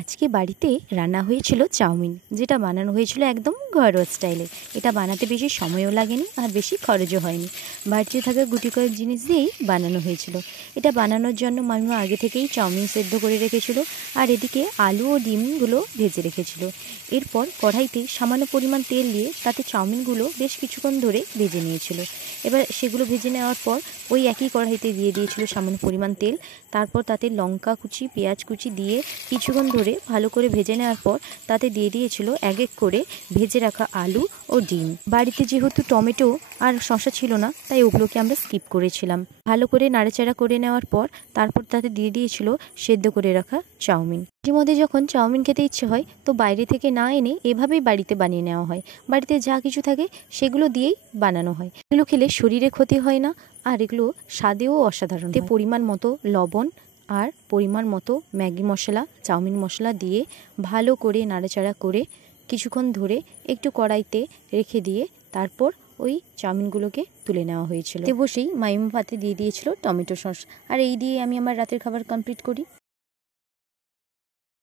আজকে বাড়িতে রান্না হয়েছিল চাউমিন, যেটা বানানো হয়েছিল একদম ঘরোয়া স্টাইলে। এটা বানাতে বেশি সময়ও লাগেনি আর বেশি খরচও হয়নি। বাড়িতে থাকা গুটি কয়েক জিনিস দিয়েই বানানো হয়েছিল। এটা বানানোর জন্য মামিমা আগে থেকেই চাউমিন সেদ্ধ করে রেখেছিল আর এদিকে আলু ও ডিমগুলো ভেজে রেখেছিল। এরপর কড়াইতে সামান্য পরিমাণ তেল দিয়ে তাতে চাউমিনগুলো বেশ কিছুক্ষণ ধরে ভেজে নিয়েছিল। এবার সেগুলো ভেজে নেওয়ার পর ওই একই কড়াইতে দিয়ে দিয়েছিল সামান্য পরিমাণ তেল। তারপর তাতে লঙ্কা কুচি, পেঁয়াজ কুচি দিয়ে কিছুক্ষণ ধরে ভালো করে ভেজে নেওয়ার পর তাতে দিয়ে দিয়েছিল এক এক করে ভেজে রাখা আলু ও ডিম। বাড়িতে যেহেতু টমেটো আর শসা ছিল না, তাই ওগুলোকে আমরা স্কিপ করেছিলাম। ভালো করে নাড়াচাড়া করে নেওয়ার পর তারপর তাতে দিয়ে দিয়েছিল সেদ্ধ করে রাখা চাউমিন। মাঝে মধ্যে যখন চাউমিন খেতে ইচ্ছে হয় তো বাইরে থেকে না এনে এভাবেই বাড়িতে বানিয়ে নেওয়া হয়। বাড়িতে যা কিছু থাকে সেগুলো দিয়েই বানানো হয়। এগুলো খেলে শরীরে ক্ষতি হয় না আর এগুলো স্বাদেও অসাধারণ। পরিমাণ মতো লবণ আর পরিমাণ মতো ম্যাগি মশলা, চাউমিন মশলা দিয়ে ভালো করে নাড়াচাড়া করে কিছুক্ষণ ধরে একটু কড়াইতে রেখে দিয়ে তারপর ওই চাউমিনগুলোকে তুলে নেওয়া হয়েছিল। বসেই মামিমা পাতে দিয়ে দিয়েছিল টমেটো সস। আর এই দিয়ে আমি আমার রাতের খাবার কমপ্লিট করি।